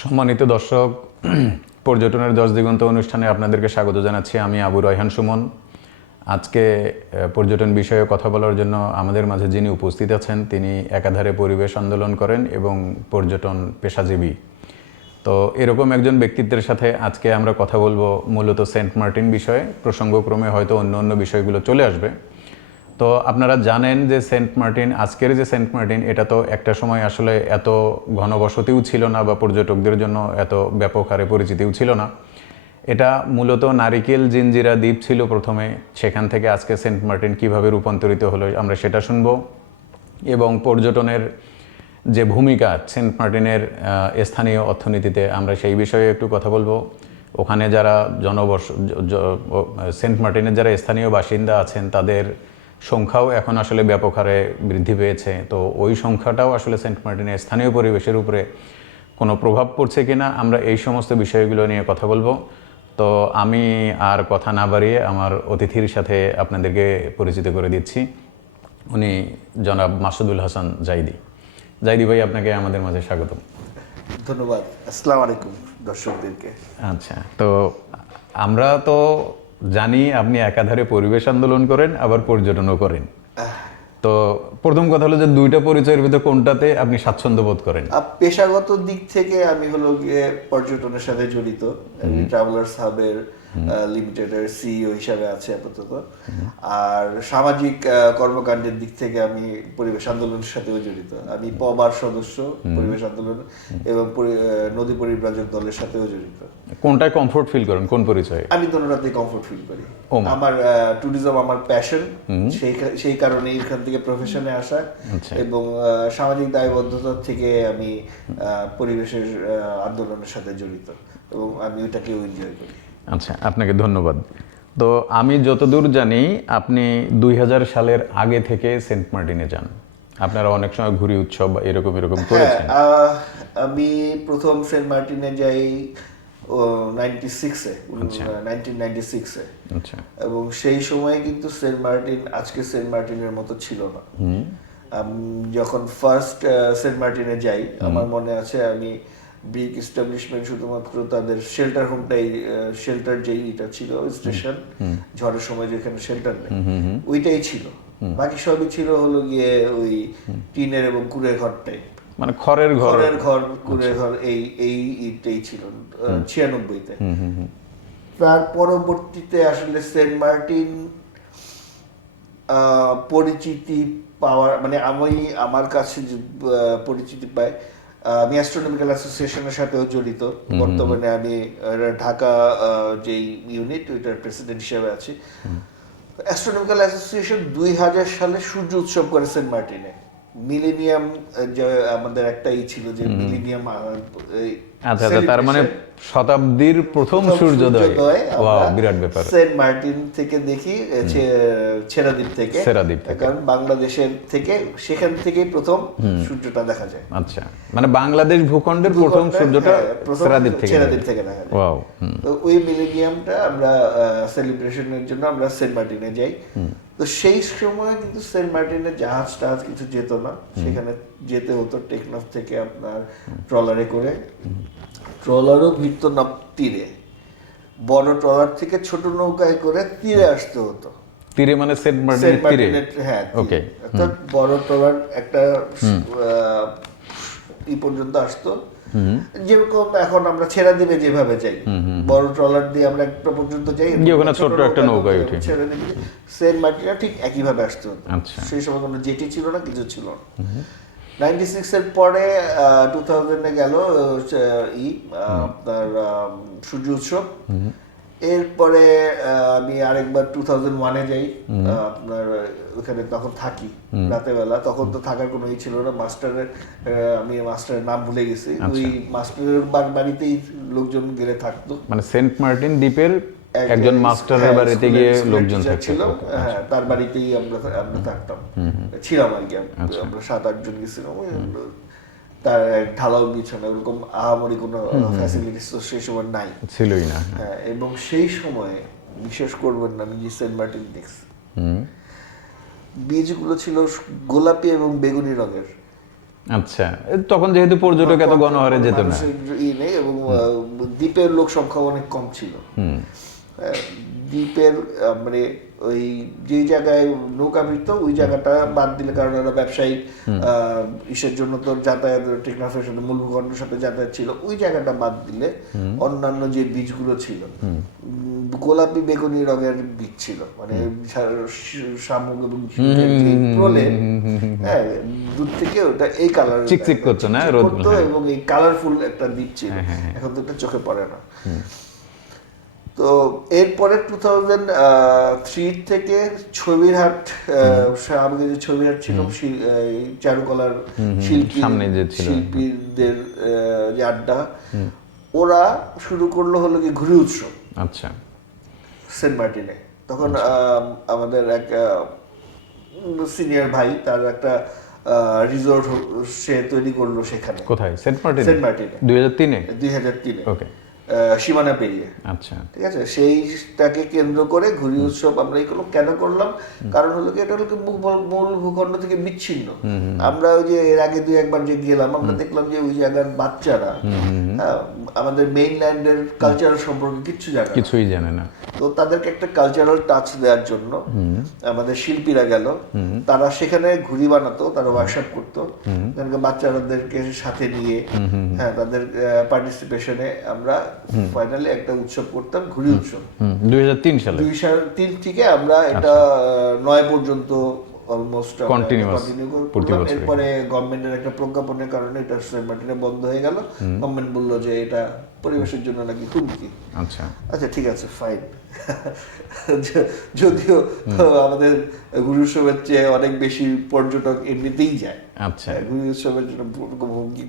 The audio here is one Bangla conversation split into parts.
সম্মানিত দর্শক, পর্যটনের 10 দিগন্ত অনুষ্ঠানে আপনাদেরকে স্বাগত জানাচ্ছি। আমি আবু রায়হান সুমন। আজকে পর্যটন বিষয়ে কথা বলার জন্য আমাদের মাঝে যিনি উপস্থিত আছেন তিনি একাধারে পরিবেশ আন্দোলন করেন এবং পর্যটন পেশাজীবী। তো এরকম একজন ব্যক্তিত্বের সাথে আজকে আমরা কথা বলবো মূলত সেন্ট মার্টিন বিষয়ে। প্রসঙ্গক্রমে হয়তো অন্য অন্য বিষয়গুলো চলে আসবে। তো আপনারা জানেন যে সেন্ট মার্টিন, আজকের যে সেন্ট মার্টিন, এটা তো একটা সময় আসলে এত ঘনবসতিও ছিল না বা পর্যটকদের জন্য এত ব্যাপক হারে পরিচিতিও ছিল না। এটা মূলত নারিকেল জিঞ্জিরা দ্বীপ ছিল প্রথমে, সেখান থেকে আজকে সেন্ট মার্টিন কিভাবে রূপান্তরিত হলো আমরা সেটা শুনবো। এবং পর্যটনের যে ভূমিকা সেন্ট মার্টিনের স্থানীয় অর্থনীতিতে আমরা সেই বিষয়ে একটু কথা বলবো। ওখানে যারা সেন্ট মার্টিনের যারা স্থানীয় বাসিন্দা আছেন তাদের সংখ্যাও এখন আসলে ব্যাপক হারে বৃদ্ধি পেয়েছে। তো ওই সংখ্যাটাও আসলে সেন্ট মার্টিনের স্থানীয় পরিবেশের উপরে কোনো প্রভাব পড়ছে কিনা আমরা এই সমস্ত বিষয়গুলো নিয়ে কথা বলবো। তো আমি আর কথা না বাড়িয়ে আমার অতিথির সাথে আপনাদেরকে পরিচিত করে দিচ্ছি। উনি জনাব মাসুদুল হাসান জাইদি। জাইদি ভাই, আপনাকে আমাদের মাঝে স্বাগতম। ধন্যবাদ। আসসালামু আলাইকুম দর্শকদেরকে। আচ্ছা, তো আমরা তো জানি আপনি একাধারে পরিবেশ আন্দোলন করেন আবার পর্যটনও করেন। তো প্রথম কথা হলো যে দুইটা পরিচয়ের ভিতরে কোনটাতে আপনি স্বাচ্ছন্দ্য বোধ করেন? পেশাগত দিক থেকে আমি হলো গিয়ে পর্যটনের সাথে জড়িত। আমি ট্রাভেলার্স হাবের লিমিটেডের সিইও হিসাবে আছি আপাতত। আর সামাজিক কর্মকাণ্ডের দিক থেকে আমি পরিবেশ আন্দোলনের সাথেও জড়িত। আমি পবার সদস্য পরিবেশ আন্দোলন এবং নদী পরিব্রাজক দলের সাথেও জড়িত। কোনটায় কমফোর্ট ফিল করেন, কোন পরিচয়ে? আমি দোনোটাতেই কমফোর্ট ফিল করি। আমার ট্যুরিজম আমার প্যাশন, সেই কারণে এখান থেকে প্রফেশনে আসা এবং সামাজিক দায়বদ্ধতা থেকে আমি পরিবেশের আন্দোলনের সাথে জড়িত এবং আমি ওইটাকেও এনজয় করি। আচ্ছা, আপনাকে ধন্যবাদ। তো আমি যতদূর জানি আপনি 2000 সালের আগে থেকে সেন্ট মার্টিনে যান। আপনারা অনেক সময় ঘুরি উৎসব এরকম করেছেন। আমি প্রথম সেন্ট মার্টিনে যাই 96-এ, 1996-এ। আচ্ছা। এবং সেই সময় কিন্তু সেন্ট মার্টিন আজকে সেন্ট মার্টিনের মতো ছিল না। যখন ফার্স্ট সেন্ট মার্টিনে যাই, আমার মনে আছে আমি ব্রিক এস্টাবলিশমেন্ট শুধুমাত্র তাদের শেল্টার হোমটাই, শেল্টার যেই এটা ছিল স্টেশন, ঝড়ের সময় যেখানে শেল্টার নেই ওইটাই ছিল। বাকি সবই ছিল হলো গিয়ে ওই টিনের এবং কুড়ে ঘরটাই, মানে খড়ের ঘর কুড়ে ঘর, এইটাই ছিল 96-তে। তার পরবর্তীতে আসলে সেন্ট মার্টিন পরিচিতি পাওয়ার, মানে আমি আমার কাছে পরিচিতি পাই, আমি অ্যাস্ট্রোনমিক্যাল অ্যাসোসিয়েশনের সাথেও জড়িত। বর্তমানে আমি ঢাকা যেই ইউনিট ওইটার প্রেসিডেন্ট হিসেবে আছি। অ্যাস্ট্রোনমিক্যাল অ্যাসোসিয়েশন 2000 সালে সূর্য উৎসব করে সেন্ট মার্টিনে। মিলেনিয়াম যে আমাদের একটাই ছিল যে মিলেনিয়াম, আচ্ছা, তার মানে শতাব্দীর প্রথম সূর্যোদয়। ওয়াও, বিরাট ব্যাপার। সেন্ট মার্টিন থেকে দেখি, ছেড়াদ্বীপ থেকে, কারণ বাংলাদেশের থেকে সেখান থেকেই প্রথম সূর্যটা দেখা যায়। আচ্ছা, মানে বাংলাদেশ ভূখণ্ডের প্রথম সূর্যটা ছেড়াদ্বীপ থেকে দেখা যায়। ওয়াও। তো ওই মিলেনিয়ামটা আমরা সেলিব্রেশনের জন্য আমরা সেন্ট মার্টিনে যাই। তো সেই সময় কিন্তু সেন্ট মার্টিনে জাহাজ টাহাজ কিছু যেত না, সেখানে যেতে হতো টেকনাফ থেকে আপনার ট্রলারে করে। ট্রলারও ভিড়ত না তীরে, বড় ট্রলার থেকে ছোট নৌকায় করে তীরে আসতে হতো। তীরে মানে সেন্ট মার্টিনের তীরে? হ্যাঁ, ওকে। অর্থাৎ বড় ট্রলার একটা পর্যন্ত আসতো, যেরকম এখন আমরা ছেড়া দিবে যেভাবে যাই, বড় ট্রলার দিয়ে আমরা একটা পর্যন্ত যাই, ওখানে ছোট্ট একটা নৌকায় উঠে ছেড়ে দিবে। সেন্ট মার্টিনটা ঠিক একইভাবে আসতে হতো। সেই সময় কোনো জেটি ছিল না, কিছু ছিল না। 96-এর পরে 2000-এ গেল আপনার সূর্য উৎসব। এরপরে আমি আরেকবার 2001-এ যাই, আপনার ওখানে তখন থাকি রাতে বেলা। তখন তো থাকার কোনো ছিল না, আমি মাস্টারের নাম ভুলে গেছি। ওই মাস্টারের বাড়িতেই লোকজন গেলে থাকতো, মানে সেন্ট মার্টিন দ্বীপের একজন মাস্টারের বাড়িতে গিয়ে লোকজন ছিল। হ্যাঁ, তার বাড়িতেই আমরা থাকতাম, ছিলাম আর কি। আমরা 7-8 জন গেছিলাম। তার ঢালাও বিছানা, ওরকম আহামরি কোনো ফ্যাসিলিটিস তো সেই সময় নাই, ছিলই না। হ্যাঁ, এবং সেই সময়ে বিশেষ করবেন না, আমি যে সেন্ট মার্টিন দেখছি, বীজগুলো ছিল গোলাপি এবং বেগুনি রঙের। আচ্ছা, তখন যেহেতু পর্যটক এত গণহারে যেত না। মানুষের নেই এবং দ্বীপের লোক সংখ্যা অনেক কম ছিল। দ্বীপের মানে ওই যে জায়গায় নৌকা ভিড়ত ওই জায়গাটা বাদ দিলে, কারণ ওরা ব্যবসায়ী ইসের জন্য তো যাতায়াত টেকনাফের সাথে মূল ভূখণ্ডের সাথে যাতায়াত ছিল, ওই জায়গাটা বাদ দিলে অন্যান্য যে বীজগুলো ছিল গোলাপি বেগুনি রঙের বীজ ছিল, মানে শামুক এবং প্রলেপ, হ্যাঁ, দূর থেকে ওটা এই কালার চিকচিক করতো না, রোদ করতো এবং এই কালারফুল একটা দ্বীপ ছিল। এখন তো এটা চোখে পড়ে না। তো এরপরে 2003 থেকে ছবিরহাট, আমাদের যে ছবিরহাট ছিল চারুকলার শিল্পীদের যে আড্ডা, ওরা শুরু করলো হলো কি ঘুড়ি উৎসব। আচ্ছা, সেন্ট মার্টিনে তখন আমাদের এক সিনিয়র ভাই তার একটা রিসোর্ট সে তৈরি করলো সেখানে। কোথায়? সেন্ট মার্টিনে। সেন্ট মার্টিনে 2003-এ। ওকে, সীমানা পেরিয়ে। আচ্ছা, ঠিক আছে, সেইটাকে কেন্দ্র করে ঘুড়ি উৎসব আমরা এগুলো কেন করলাম, কারণ হলো কি এটা হলো কি মূল ভূখণ্ড থেকে বিচ্ছিন্ন। আমরা ওই যে এর আগে দুই একবার যে গেলাম, আমরা দেখলাম যে ওই জায়গার বাচ্চারা আমাদের মেইনল্যান্ডের কালচারাল সম্পর্কে কিছুই জানে না। তো তাদেরকে একটা কালচারাল টাচ দেওয়ার জন্য আমাদের শিল্পীরা গেল, তারা সেখানে ঘুড়ি বানাতো, তারা ওয়ার্কশপ করতো, এখানকার বাচ্চাদেরকে সাথে নিয়ে, হ্যাঁ, তাদের পার্টিসিপেশনে আমরা ফাইনালি একটা উৎসব করতাম, ঘুড়ি উৎসব। 2003 সালে 2003 থেকে আমরা এটা 9 পর্যন্ত অলমোস্ট কন্টিনিউ করলাম। এরপরে গভর্নমেন্টের একটা প্রজ্ঞাপনের কারণে এটা সেন্ট মার্টিনে বন্ধ হয়ে গেল। গভর্নমেন্ট বললো যে এটা পরিবেশের জন্য নাকি হুমকি। আচ্ছা, আচ্ছা, ঠিক আছে, ফাইন। যদিও আমাদের ঘুড়ি উৎসবের চেয়ে অনেক বেশি পর্যটক এমনিতেই যায়। আচ্ছা, ঘুড়ি উৎসবের জন্য হুমকি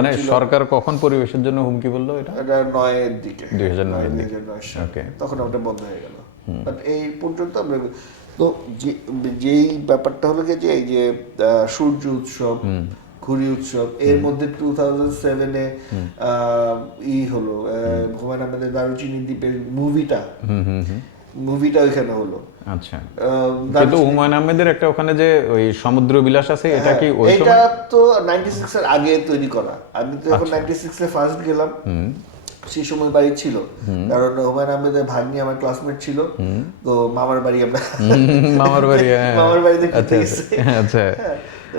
মানে সরকার কখন পরিবেশের জন্য হুমকি বললো? এটা 9 এর দিকে, 2009 সালে। তখন ওটা বন্ধ হয়ে গেল। বাট এই পর্যন্ত আমরা তো যেই ব্যাপারটা হলো যে এই যে সূর্য উৎসব, ঘুড়ি উৎসব, এর মধ্যে 2007-এ হলো হুমায়ুন আহমেদের দারুচিনি দ্বীপের মুভিটা ওইখানে হলো। আচ্ছা, কিন্তু হুমায়ুন আহমেদের একটা ওখানে যে ওই সমুদ্র বিলাস আছে, এটা কি ওই সময়? এটা তো 96 এর আগে তৈরি করা। আমি তো এখন 96-এ ফার্স্ট গেলাম, সেই সময় বাড়ি ছিল, কারণ হুমায়ুন আহমেদের ভাগ্নি আমার ক্লাসমেট ছিল, তো মামার বাড়ি আমরা মামার বাড়িতে ঘুরতে গেছি। আচ্ছা,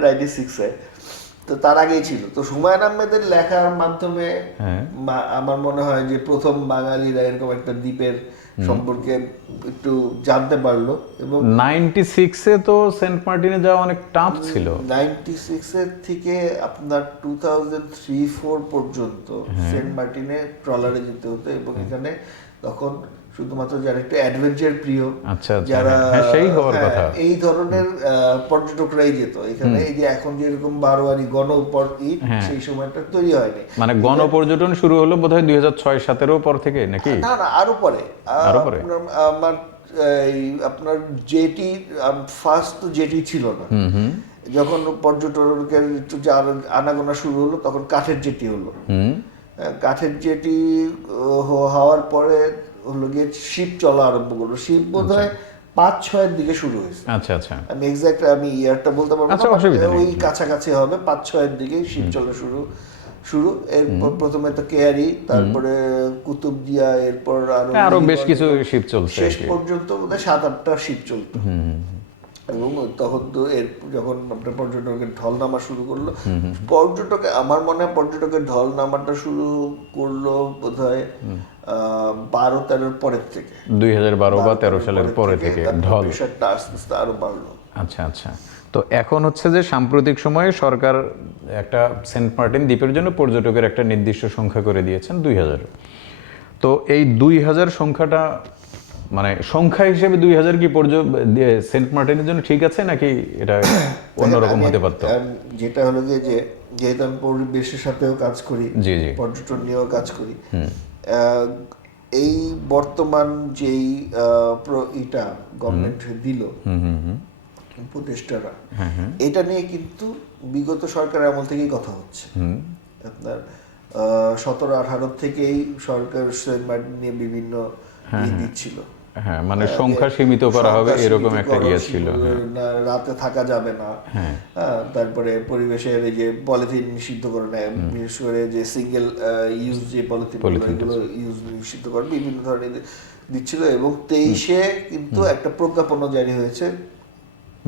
96-এ তো তার আগেই ছিল। তো হুমায়ুন আহমেদের লেখার মাধ্যমে আমার মনে হয় যে প্রথম বাঙালিরা এরকম একটা দ্বীপের সম্পর্কে একটু জানতে পারলো। এবং 96-এ তো সেন্ট মার্টিনে যাওয়া অনেক টাফ ছিল। 96-এর থেকে আপনার 2003-04 পর্যন্ত সেন্ট মার্টিনে ট্রলারে যেতে হতো, এবং এখানে তখন শুধুমাত্র যারা একটু অ্যাডভেঞ্চার প্রিয়, যারা সেই হওয়ার কথা, এই ধরনের পর্যটকরাই যেত এখানে। এই যে এখন যেরকম বারোয়ারি সেই সময়টা তৈরি হয়নি। মানে গণপর্যটন শুরু হলো বোধহয় 2006-07 পর থেকে নাকি? না, আরো পরে। আমার আপনার জেটি ফার্স্ট তো জেটি ছিল না, যখন পর্যটকের একটু আনাগোনা শুরু হলো তখন কাঠের জেটি হলো। কাঠের জেটি হওয়ার পরে হলো গিয়ে শিপ চলা আরম্ভ করলো। শিপ বোধহয় 5-6-এর দিকে শুরু হয়েছে। আচ্ছা আচ্ছা, আমি এক্স্যাক্ট আমি ইয়ারটা বলতে পারবো না, ওই কাছাকাছি হবে, 5-6-এর দিকে শিপ চলা শুরু। এরপর প্রথমে তো কেয়ারি, তারপরে কুতুবদিয়া, এরপর আরো বেশ কিছু শিপ চলছে, শেষ পর্যন্ত বোধহয় 7-8টা শিপ চলতো। এবং তখন তো যখন আপনার পর্যটকের ঢল নামা শুরু করলো, আমার মনে হয় পর্যটকের ঢল নামাটা শুরু করলো বোধহয় 12-13 পরের থেকে, 2012 বা 13 সালের পরে থেকে ঢল আস্তে আস্তে আরো বাড়লো। আচ্ছা আচ্ছা, তো এখন হচ্ছে যে সাম্প্রতিক সময়ে সরকার একটা সেন্ট মার্টিন দ্বীপের জন্য পর্যটকের একটা নির্দিষ্ট সংখ্যা করে দিয়েছেন 2000। তো এই 2000 সংখ্যাটা মানে সংখ্যা হিসেবে 2000 কি সেন্ট মার্টিনের জন্য ঠিক আছে, নাকি এটা অন্যরকম হতে পারতো? যেটা হলো যে যেহেতু আমি পরিবেশের সাথেও কাজ করি, পর্যটন নিয়েও কাজ করি, এই বর্তমান যেই এটা গভর্নমেন্ট দিল উপদেষ্টারা, এটা নিয়ে কিন্তু বিগত সরকারের আমল থেকেই কথা হচ্ছে। আপনার 17-18 থেকেই সরকার সেন্ট মার্টিন নিয়ে বিভিন্ন দিচ্ছিল, হ্যাঁ, মানে সংখ্যা সীমিত করা হবে সংখ্যা এরকম সীমিত একটা করো, ইয়ে ছিল। রাতে থাকা যাবে না। হ্যাঁ, তারপরে পরিবেশের এই যে পলিথিন নিষিদ্ধ করে নেয়, বিশেষ করে যে সিঙ্গেল ইউজ যে পলিথিন এগুলো ইউজ নিষিদ্ধ করে বিভিন্ন ধরনের দিচ্ছিল। এবং 23-এ কিন্তু একটা প্রজ্ঞাপন জারি হয়েছে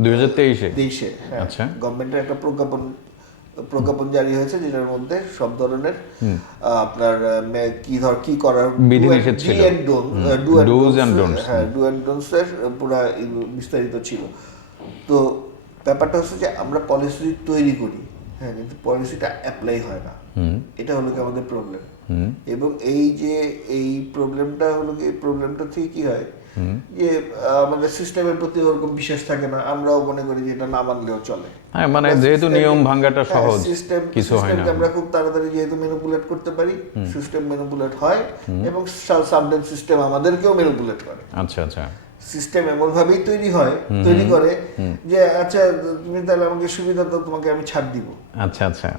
2023-এ। আচ্ছা, গভর্নমেন্টের একটা প্রজ্ঞাপন জারি হয়েছে, যেটার মধ্যে সব ধরনের আপনার কি করার বিধিনিষেধ ছিল, do's and don'ts। হ্যাঁ, ডু এন্ড ডোন্টস এর পুরো বিস্তারিত ছিল। তো ব্যাপারটা হচ্ছে যে আমরা পলিসি তৈরি করি, হ্যাঁ, কিন্তু পলিসিটা অ্যাপ্লাই হয় না। এটা হলো কি আমাদের প্রবলেম। এবং এই প্রবলেমটা থেকে কি হয় যে আমাদের সিস্টেমের প্রতি ওরকম বিশ্বাস থাকে না, আমরাও মনে করি যে এটা না মানলেও চলে। হ্যাঁ, মানে যেহেতু নিয়ম ভাঙাটা সহজ, কিছু হয় না। আমরা খুব তাড়াতাড়ি যেহেতু ম্যানিপুলেট করতে পারি, সিস্টেম ম্যানিপুলেট হয় এবং সাবডেম সিস্টেম আমাদেরকেও ম্যানিপুলেট করে। আচ্ছা আচ্ছা, সিস্টেম এমন ভাবেই তৈরি করে যে আচ্ছা তুমি তাহলে আমাকে সুবিধা দাও, তোমাকে আমি ছাড় দিব। আচ্ছা আচ্ছা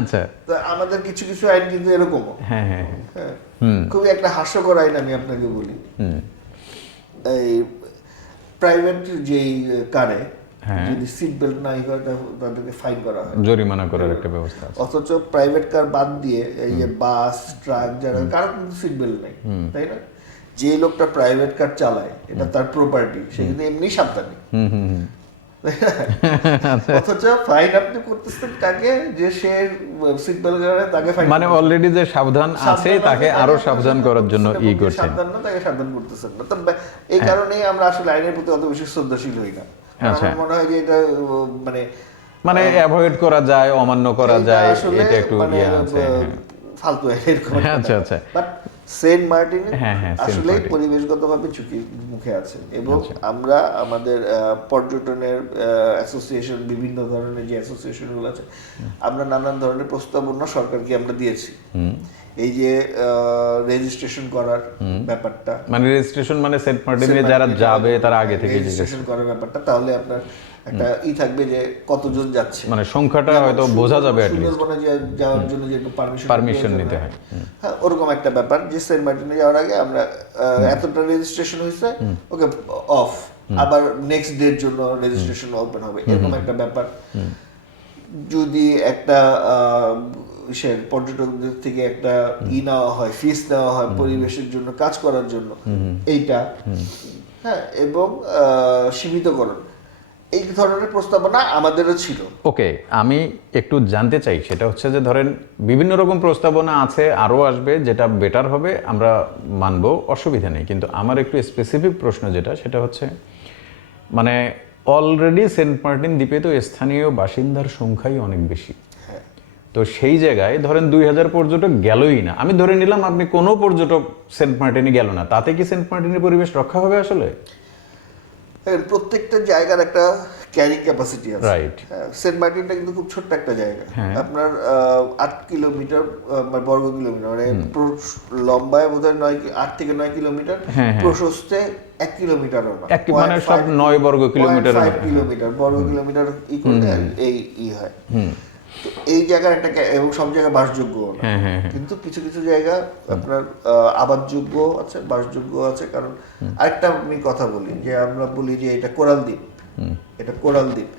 আচ্ছা, তো আমাদের কিছু কিছু আইন কিন্তু এরকমও। হ্যাঁ হ্যাঁ হ্যাঁ, খুবই একটা হাস্যকর আইন আমি আপনাকে বলি। এই প্রাইভেট যেই কারে যদি সিট বেল্ট নাই হয় তাদেরকে ফাইন করা হয়, জরিমানা করার একটা ব্যবস্থা আছে। অথচ প্রাইভেট কার বাদ দিয়ে এই যে বাস ট্রাক যারা, কারো কিন্তু সিট বেল্ট নাই, তাই না? যে লোকটা প্রাইভেট কার চালায় এটা তার প্রপার্টি, সে কিন্তু এমনি সাবধানী। অথচ ফাইন আপনি করতেছেন কাকে? যে সে সিট বেল্ট করে তাকে ফাইন, মানে অলরেডি যে সাবধান আছে তাকে আরো সাবধান করার জন্য করছেন, সাবধান না তাকে সাবধান করতেছেন না। তো এই কারণেই আমরা আসলে আইনের প্রতি অত বেশি শ্রদ্ধাশীল হই না। আমার মনে হয় যে এটা মানে অ্যাভয়েড করা যায়, অমান্য করা যায়, এটা একটু ইয়ে আছে, ফালতু এরকম। আচ্ছা আচ্ছা, বাট সেন্ট মার্টিন হ্যাঁ আসলে পরিবেশগতভাবে ঝুঁকির মুখে আছে। এবং আমরা আমাদের পর্যটনের অ্যাসোসিয়েশন, বিভিন্ন ধরনের যে অ্যাসোসিয়েশনগুলো আছে, আমরা নানান ধরনের প্রস্তাবনা সরকারকে আমরা দিয়েছি। এই যে রেজিস্ট্রেশন করার ব্যাপারটা, মানে রেজিস্ট্রেশন মানে সেন্ট মার্টিনে যারা যাবে তারা আগে থেকে রেজিস্ট্রেশন করার ব্যাপারটা, তাহলে আপনার একটা থাকবে যে কতজন যাচ্ছে, মানে সংখ্যাটা হয়তো বোঝা যাবে। সুন্দরবনে যাওয়ার জন্য যে পারমিশন নিতে হয়, হ্যাঁ, ওরকম একটা ব্যাপার যে সেন্ট মার্টিনে যাওয়ার আগে আমরা এতটা রেজিস্ট্রেশন হয়েছে, ওকে অফ, আবার নেক্সট ডের জন্য রেজিস্ট্রেশন ওপেন হবে, এরকম একটা ব্যাপার। যদি একটা পর্যটকদের থেকে একটা নেওয়া হয়, ফিস নেওয়া হয় পরিবেশের জন্য, কাজ করার জন্য, এইটা, হ্যাঁ, এবং সীমিতকরণ, এই ধরনের প্রস্তাবনা আমাদেরও ছিল। ওকে, আমি একটু জানতে চাই, সেটা হচ্ছে যে ধরেন বিভিন্ন রকম প্রস্তাবনা আছে, আরও আসবে, যেটা বেটার হবে আমরা মানব, অসুবিধা নেই। কিন্তু আমার একটু স্পেসিফিক প্রশ্ন যেটা, সেটা হচ্ছে মানে অলরেডি সেন্ট মার্টিন দ্বীপে তো স্থানীয় বাসিন্দার সংখ্যাই অনেক বেশি। তো সেই জায়গায় ধরেন 2000 পর্যটক গেলই না, আমি ধরে নিলাম আপনি কোনো পর্যটক সেন্ট মার্টিনে গেল না, তাতে কি সেন্ট মার্টিনের পরিবেশ রক্ষা হবে আসলে? প্রত্যেকটা জায়গার একটা ক্যারিং ক্যাপাসিটি আছে, রাইট? সেন্ট মার্টিনটা কিন্তু খুব ছোট্ট একটা জায়গা, আপনার 8 কিলোমিটার বর্গ কিলোমিটার, মানে লম্বায় বোধহয় 8 থেকে 9 কিলোমিটার, প্রশস্তে 1 কিলোমিটারও না, মানে সব 9 বর্গ কিলোমিটার, 5 কিলোমিটার বর্গ কিলোমিটার করলে এই হয়। তো এই জায়গার একটা, এবং সব জায়গা বাসযোগ্য না, কিন্তু কিছু কিছু জায়গা আপনার আবাসযোগ্য আছে, বাসযোগ্য আছে। কারণ আরেকটা আমি কথা বলি, যে আমরা বলি যে এটা কোরাল দ্বীপ, এটা কোরাল দ্বীপ।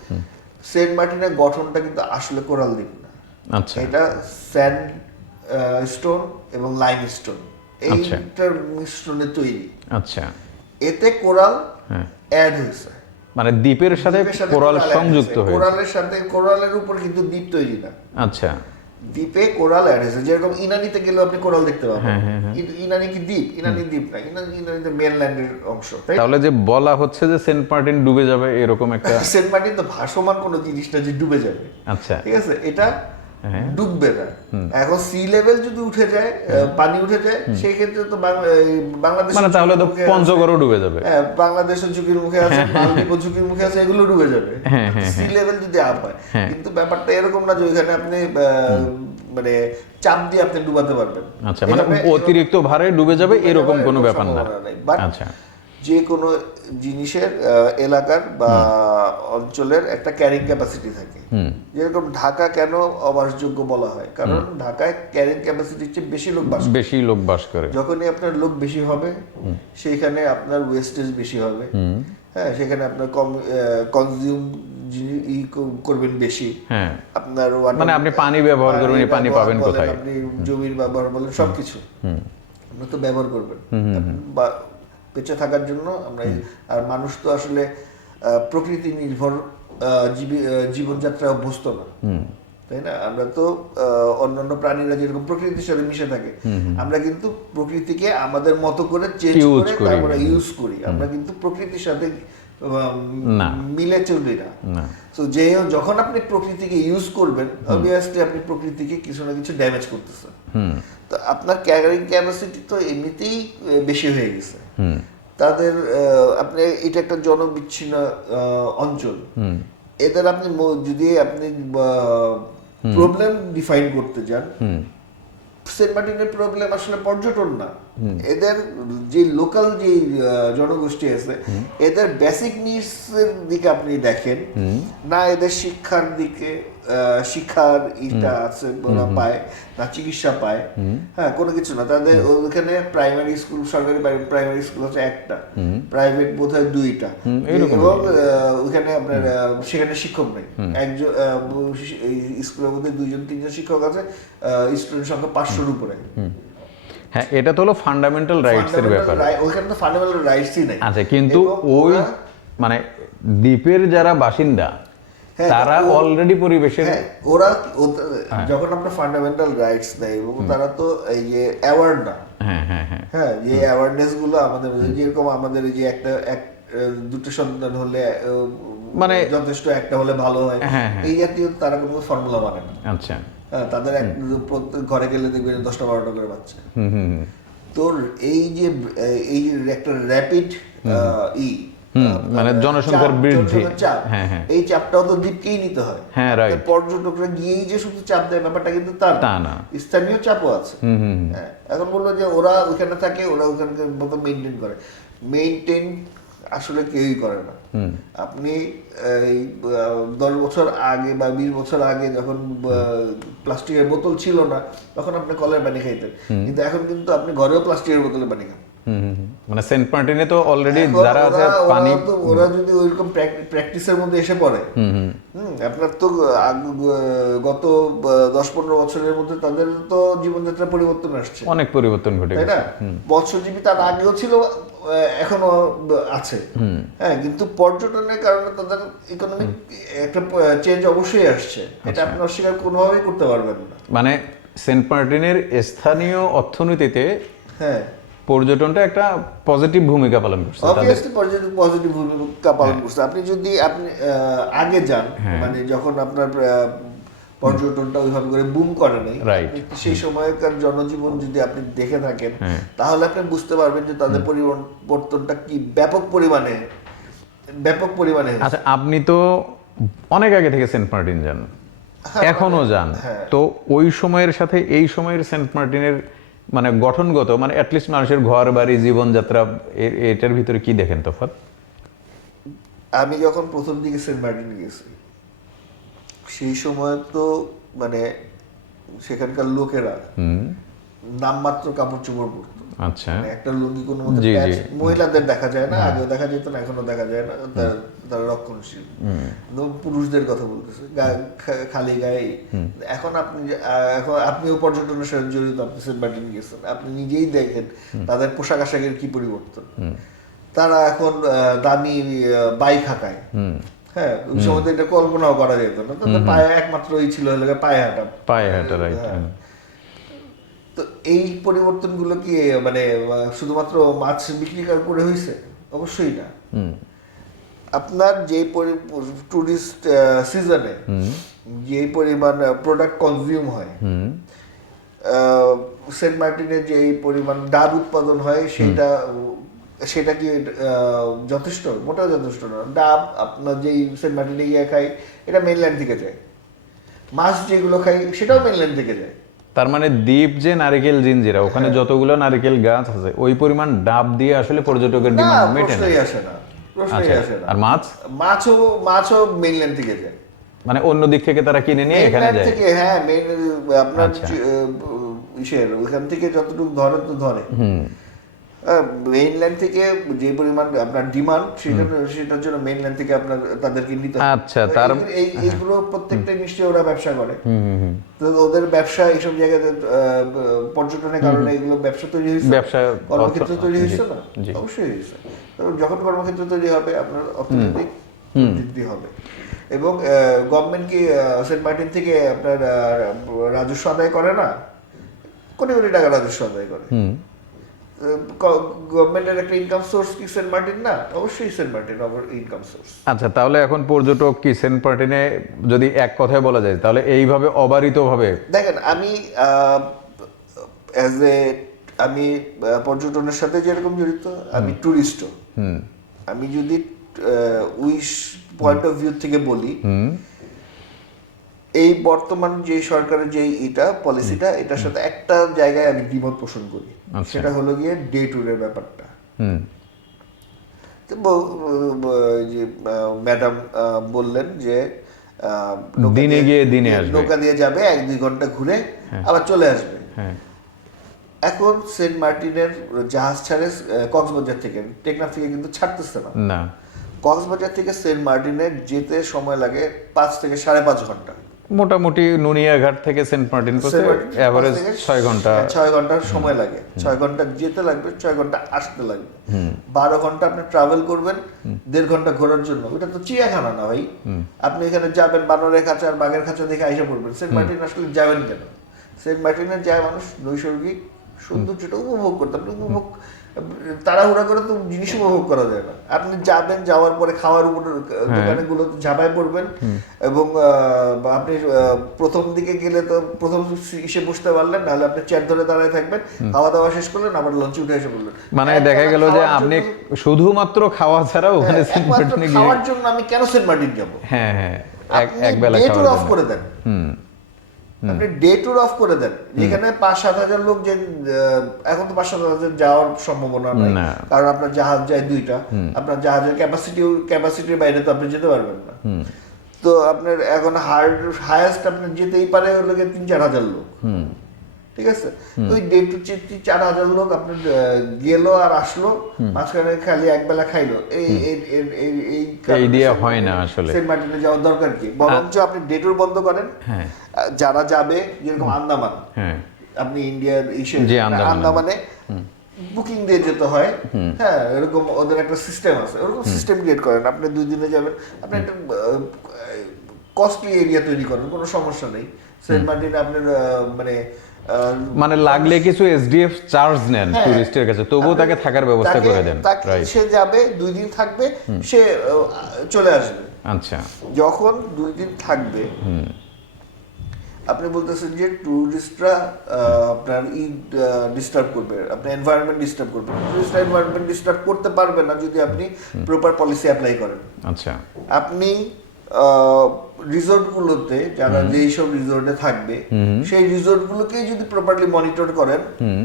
সেন্ট মার্টিনের গঠনটা কিন্তু আসলে কোরাল দ্বীপ না, এটা স্যান্ড স্টোন এবং লাইম স্টোন, এইটার মিশ্রণে তৈরি। আচ্ছা, এতে কোরাল অ্যাড হয়েছে, মানে দ্বীপের সাথে কোরাল সংযুক্ত হয়েছে, কোরালের সাথে, কোরালের উপর কিন্তু দ্বীপ তৈরি না। আচ্ছা, দ্বীপে কোরাল অ্যাড হয়েছে। যেরকম ইনানিতে গেলেও আপনি কোরাল দেখতে পাবেন, ইনানি কি দ্বীপ? ইনানি দ্বীপ না, ইনানি মেনল্যান্ডের অংশ। তাহলে যে বলা হচ্ছে যে সেন্ট মার্টিন ডুবে যাবে, এরকম একটা সেন্ট মার্টিন তো ভাসমান কোনো জিনিস না যে ডুবে যাবে। আচ্ছা, ঠিক আছে, এটা ডুববে না। এখন সি লেভেল যদি উঠে যায়, পানি উঠে যায়, সেই ক্ষেত্রে তো বাংলাদেশ, মানে তাহলে তো পঞ্চগড়ও ডুবে যাবে, বাংলাদেশের ঝুঁকির মুখে আছে, মালদ্বীপও ঝুঁকির মুখে আছে, এগুলো ডুবে যাবে সি লেভেল যদি আপ হয়। কিন্তু ব্যাপারটা এরকম না যে ওইখানে আপনি মানে চাপ দিয়ে আপনি ডুবাতে পারবেন। আচ্ছা, মানে অতিরিক্ত ভারে ডুবে যাবে এরকম কোনো ব্যাপার না। বাট যে কোনো জিনিসের এলাকার বা অঞ্চলের একটা ক্যারিং ক্যাপাসিটি থাকে। যেরকম ঢাকা কেন অবাসযোগ্য বলা হয়, কারণ ঢাকায় ক্যারিং ক্যাপাসিটির চেয়ে বেশি লোক বাস করে। যখনই আপনার লোক বেশি হবে সেইখানে আপনার ওয়েস্টেজ বেশি হবে, হ্যাঁ, সেখানে আপনার কনজিউম করবেন বেশি, আপনার মানে আপনি পানি ব্যবহার করবেন, পানি পাবেন কোথায়, আপনি জমির ব্যবহার বলেন সবকিছু আপনি তো ব্যবহার করবেন বা বেঁচে থাকার জন্য। আমরা আর মানুষ তো আসলে প্রকৃতি নির্ভর জীবনযাত্রা অভ্যস্ত না, তাই না? আমরা তো অন্যান্য প্রাণীরা যেরকম প্রকৃতির সাথে মিশে থাকে, আমরা কিন্তু প্রকৃতিকে আমাদের মতো করে চেঞ্জ করে তারপরে ইউজ করি। আমরা কিন্তু প্রকৃতির সাথে মিলে চলি না। তো যখন আপনি প্রকৃতিকে ইউজ করবেন, অবভিয়াসলি আপনি প্রকৃতিকে কিছু না কিছু ড্যামেজ করতেছেন। তো আপনার ক্যারিং ক্যাপাসিটি তো এমনিতেই বেশি হয়ে গেছে তাদের। আপনি এটা একটা জনবিচ্ছিন্ন অঞ্চল, এদের আপনি যদি আপনি প্রবলেম ডিফাইন করতে যান, সেন্ট মার্টিনের প্রবলেম আসলে পর্যটন না, এদের যে লোকাল যে জনগোষ্ঠী আছে এদের বেসিক নিডস এর দিকে আপনি দেখেন না, এদের শিক্ষার দিকে শিক্ষার ইটা আছে ওরা পায় না, চিকিৎসা পায়, হ্যাঁ, কোনো কিছু না। তাদের ওখানে প্রাইমারি স্কুল, সরকারি প্রাইমারি স্কুল হচ্ছে একটা, প্রাইভেট বোধহয় 2টা, এবং ওখানে আপনার সেখানে শিক্ষক নেই। একজন স্কুলের মধ্যে 2-3জন শিক্ষক আছে, স্টুডেন্ট সংখ্যা 500-র উপরে। হ্যাঁ, এটা তো হলো ফান্ডামেন্টাল রাইটস এর ব্যাপার। ওখানে তো ফান্ডামেন্টাল রাইটসই নাই। আচ্ছা, কিন্তু ওই মানে দ্বীপের যারা বাসিন্দা তারা অলরেডি পরিবেশের, ওরা যখন আপনার ফান্ডামেন্টাল রাইটস নেই এবং তারা তো এই যে অ্যাওয়ার্ড না, হ্যাঁ, যে অ্যাওয়ারনেস গুলো আমাদের, যেরকম আমাদের যে একটা দুটো সন্তান হলে মানে যথেষ্ট, একটা হলে ভালো হয়, এই জাতীয় তারা কোনো ফর্মুলা মানে না। আচ্ছা, তাদের প্রত্যেক ঘরে গেলে দেখবেন 10টা-12টা করে বাচ্চা। তোর এই যে একটা র্যাপিড মানে জনসংখ্যার বৃদ্ধি, এই চাপটাও তো দ্বীপকেই নিতে হয়। পর্যটকরা গিয়েই যে শুধু চাপ দেয় ব্যাপারটা কিন্তু তা না, স্থানীয় চাপও আছে। এখন বললো যে ওরা ওখানে থাকে, ওরা ওখানকার মতো মেনটেন করে, মেনটেন আসলে কেউই করে না। আপনি এই 10 বছর আগে বা 20 বছর আগে যখন প্লাস্টিকের বোতল ছিল না, তখন আপনি কলের পানি খাইতেন, কিন্তু এখন কিন্তু আপনি ঘরেও প্লাস্টিকের বোতলে পানি খান। মানে সেন্ট মার্টিনে তো অলরেডি যারা আছে পানি, ওরা যদি ওইরকম প্র্যাকটিসের মধ্যে এসে পড়ে, আপনার তো গত 10-15 বছরের মধ্যে তাদের তো জীবনযাত্রা পরিবর্তন আসছে, অনেক পরিবর্তন ঘটে গেছে, তাই না? মৎস্যজীবী তার আগেও ছিল, এখনো আছে, হ্যাঁ, কিন্তু পর্যটনের কারণে তাদের ইকোনমিক একটা চেঞ্জ অবশ্যই আসছে, এটা আপনি অস্বীকার কোনোভাবেই করতে পারবেন না। মানে সেন্ট মার্টিনের স্থানীয় অর্থনীতিতে হ্যাঁ পর্যটনটা একটা পজিটিভ ভূমিকা পালন করছে, অবভিয়াসলি পজিটিভ ভূমিকা পালন করছে। আপনি যদি আগে যান, মানে যখন আপনার পর্যটনটা ওইভাবে করে বুম করে নাই, সেই সময়কার জনজীবন যদি আপনি দেখে থাকেন, তাহলে আপনি বুঝতে পারবেন যে তাদের পরিবর্তনটা কি ব্যাপক পরিমাণে। আচ্ছা, আপনি তো অনেক আগে থেকে সেন্ট মার্টিন যান, এখনো যান, তো ওই সময়ের সাথে এই সময়ের সেন্ট মার্টিনের মানে গঠনগত, মানে অ্যাটলিস্ট মানুষের ঘর বাড়ি জীবনযাত্রা, এটার ভিতরে কি দেখেন তফাৎ? আমি যখন প্রথম দিকে সেন্ট মার্টিন গেছি, সেই সময় তো মানে সেখানকার লোকেরা নামমাত্র কাপড় চোপড় পরতো। আচ্ছা, একটা লুঙ্গি কোনো মতে, মহিলাদের দেখা যায় না, আগেও দেখা যেত না, এখনো দেখা যায় না, তারা রক্ষণশীল। পুরুষদের কথা বলতেছে, খালি গায়ে। এখন আপনিও পর্যটনের সাথে জড়িত, আপনি সেন্ট মার্টিন গেছেন, আপনি নিজেই দেখেন তাদের পোশাক আশাকের কি পরিবর্তন। তারা এখন দামি বাইক হাঁকায়, হ্যাঁ, ওই সময় তো এটা কল্পনাও করা যেত না। তাদের পায়ে একমাত্র এই ছিল পায়ে হাঁটা, রাইট। তো এই পরিবর্তনগুলো কি মানে শুধুমাত্র মাছ বিক্রি করে হয়েছে? অবশ্যই না। আপনার যে টুরিস্ট সিজনে যে পরিমাণ প্রোডাক্ট কনজিউম হয়, সেন্ট মার্টিনে যে পরিমাণ ডাব উৎপাদন হয়, সেটা কি যথেষ্ট? মোটেও যথেষ্ট না। ডাব আপনার যেই সেন্ট মার্টিনে গিয়ে খাই, এটা মেইনল্যান্ড থেকে যায়। মাছ যেগুলো খাই সেটাও মেইনল্যান্ড থেকে যায়। তার মানে দ্বীপ যে নারিকেল জিঞ্জিরা ওখানে যতগুলো নারিকেল গাছ আছে ওই পরিমাণ ডাব দিয়ে আসলে পর্যটকের না, ডিমান্ড মেটে না। প্রশ্নই আসে না, প্রশ্নই আচ্ছা, আসে না। আর মাছ মাছও মেইনল্যান্ড থেকে যায়, মানে অন্য দিক থেকে তারা কিনে নিয়ে এখানে মেইনল্যান্ড যায়। থেকে, হ্যাঁ আপনার আচ্ছা। ইসের ওইখান থেকে যতটুকু ধরে তো ধরে। মেইনল্যান্ড থেকে যে পরিমাণ আপনার ডিমান্ড সেটার জন্য মেইনল্যান্ড থেকে আপনার তাদেরকে নিতে হয়। আচ্ছা, তার এইগুলো প্রত্যেকটা নিশ্চয়ই ওরা ব্যবসা করে, তো ওদের ব্যবসা এইসব জায়গাতে পর্যটনের কারণে এগুলো ব্যবসা তৈরি হয়েছে, ব্যবসা কর্মক্ষেত্র তৈরি হয়েছে না, জি। অবশ্যই হয়েছে। তো যখন কর্মক্ষেত্র তৈরি হবে আপনার অর্থনৈতিক বৃদ্ধি হবে। এবং গভর্নমেন্ট কি সেন্ট মার্টিন থেকে আপনার রাজস্ব আদায় করে না? কোটি কোটি টাকা রাজস্ব আদায় করে। গভর্নমেন্টের একটা ইনকাম সোর্স কি সেন্ট মার্টিন না? অবশ্যই সেন্ট মার্টিন ইনকাম সোর্স। আচ্ছা, তাহলে এখন পর্যটক কি সেন্ট মার্টিনে যদি এক কথায় বলা যায় তাহলে এইভাবে অবারিতভাবে দেখেন, আমি আমি পর্যটনের সাথে যেরকম জড়িত, আমি ট্যুরিস্টও। আমি যদি উইশ পয়েন্ট অফ ভিউ থেকে বলি, এই বর্তমান যে সরকারের যে পলিসিটা, এটার সাথে একটা জায়গায় আমি দ্বিমত পোষণ করি, সেটা হলো গিয়ে ডে ট্যুরের ব্যাপারটা। যে ম্যাডাম বললেন যে দিনে গিয়ে দিনে আসবে, নৌকা দিয়ে যাবে 1-2 ঘন্টা ঘুরে আবার চলে আসবে। এখন সেন্ট মার্টিনের জাহাজ ছাড়ে কক্সবাজার থেকে, টেকনাফ থেকে কিন্তু ছাড়তেছে না। কক্সবাজার থেকে সেন্ট মার্টিনে যেতে সময় লাগে 5 থেকে 5.5 ঘন্টা। মোটামুটি নুনিয়াঘাট থেকে সেন্ট মার্টিন পৌঁছতে এভারেজ 6 ঘন্টা, 6 ঘন্টার সময় লাগে। 6 ঘন্টা যেতে লাগবে, 6 ঘন্টা আসতে লাগবে। 12 ঘন্টা আপনি ট্রাভেল করবেন 1.5 ঘন্টা ঘোরার জন্য। ওটা তো চিড়িয়াখানা না ভাই। আপনি এখানে যাবেন, বানরের খাঁচা আর বাঘের খাঁচা দেখে আইসা পড়বেন। সেন্ট মার্টিন আসলে যাবেন কেন? সেন্ট মার্টিনে যায় মানুষ নৈসর্গিক সৌন্দর্যটা উপভোগ করতে। আপনি উপভোগ তাড়াহুড়া করে তো জিনিস উপভোগ করা যায় না। আপনি যাবেন, যাওয়ার পরে খাওয়ার উপর দোকানগুলোতে ঝাঁপায় পড়বেন, এবং আপনি প্রথম দিকে গেলে তো প্রথম ইসে বসতে পারলেন, নাহলে আপনি চেয়ার ধরে দাঁড়ায় থাকবেন, খাওয়া দাওয়া শেষ করলেন, আবার লঞ্চে উঠে এসে পড়লেন। মানে দেখা গেল যে আপনি শুধুমাত্র খাওয়া ছাড়া ওখানে সেন্ট মার্টিনে গিয়ে খাওয়ার জন্য আমি কেন সেন্ট মার্টিন যাব? হ্যাঁ, এক বেলা ডে ট্যুর খাওয়ার অফ জন্য। করে দেন। আপনি ডে ট্যুর অফ করে দেন, যেখানে 5-7 হাজার লোক যে, এখন তো 5-7 হাজার যাওয়ার সম্ভাবনা নাই, কারণ আপনার জাহাজ যায় 2টা, আপনার জাহাজের ক্যাপাসিটির বাইরে তো আপনি যেতে পারবেন না। তো আপনার এখন হাইয়েস্ট আপনি যেতেই পারে হলো 3-4 হাজার লোক, ঠিক আছে? ওই 1.5-4 হাজার লোক আপনার গেল আর আসলো, মাঝখানে খালি একবেলা খাইলো, এই দিয়ে হয় না আসলে। সেন্ট মার্টিনে যাওয়ার দরকার কি? বরঞ্চ আপনি ডে ট্যুর বন্ধ করেন। যারা যাবে, যেরকম আন্দামান, আপনি ইন্ডিয়ার আন্দামানে বুকিং দিয়ে যেতে হয়, হ্যাঁ, এরকম ওদের একটা সিস্টেম আছে, ওরকম সিস্টেম ক্রিয়েট করেন। আপনি 2 দিনে যাবেন, আপনি একটা কস্টলি এরিয়া তৈরি করেন, কোনো সমস্যা নেই। সেন্ট মার্টিনে আপনার মানে লাগলে কিছু এসডিএফ চার্জ নেন টুরিস্টের কাছে, তবুও তাকে থাকার ব্যবস্থা করে দেন। সে যাবে, 2 দিন থাকবে, সে চলে আসবে। আচ্ছা, যখন 2 দিন থাকবে, আপনি বলতেছেন যে টুরিস্টরা আপনার ডিস্টার্ব করবে, আপনার এনভায়রনমেন্ট ডিস্টার্ব করবে। টুরিস্টরা এনভায়রনমেন্ট ডিস্টার্ব করতে পারবে না যদি আপনি প্রপার পলিসি অ্যাপ্লাই করেন। আচ্ছা, আপনি রিসোর্টগুলোতে যারা যেইসব রিসোর্টে থাকবে, সেই রিসোর্টগুলোকেই যদি প্রপারলি মনিটর করেন,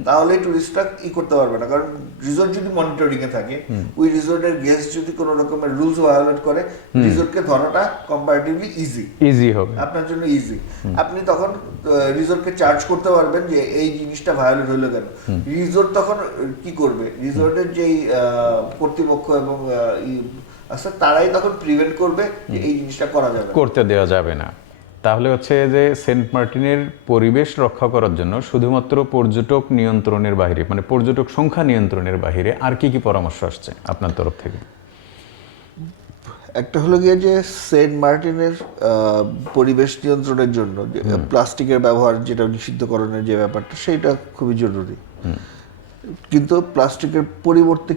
তাহলে টুরিস্টরা করতে পারবে না। কারণ রিসোর্ট যদি মনিটরিং এ থাকে, ওই রিসোর্টের গেস্ট যদি কোনো রকমের রুলস ভায়োলেট করে, রিসোর্টকে ধরাটা কম্পারেটিভলি ইজি হবে, আপনার জন্য ইজি। আপনি তখন রিসোর্টকে চার্জ করতে পারবেন যে এই জিনিসটা ভায়োলেট হলো কেন। রিসোর্ট তখন কি করবে? রিসোর্টের যেই কর্তৃপক্ষ এবং আচ্ছা, তারাই তখন প্রিভেন্ট করবে যে এই জিনিসটা করা যাবে, করতে দেওয়া যাবে না। তাহলে হচ্ছে যে সেন্ট মার্টিনের পরিবেশ রক্ষা করার জন্য শুধুমাত্র পর্যটক নিয়ন্ত্রণের বাইরে, মানে পর্যটক সংখ্যা নিয়ন্ত্রণের বাইরে আর কি কি পরামর্শ আসছে আপনার তরফ থেকে? একটা হলো গিয়ে যে সেন্ট মার্টিনের পরিবেশ নিয়ন্ত্রণের জন্য প্লাস্টিকের ব্যবহার, যেটা নিষিদ্ধকরণের যে ব্যাপারটা, সেটা খুবই জরুরি। কিন্তু প্লাস্টিকের পরিবর্তে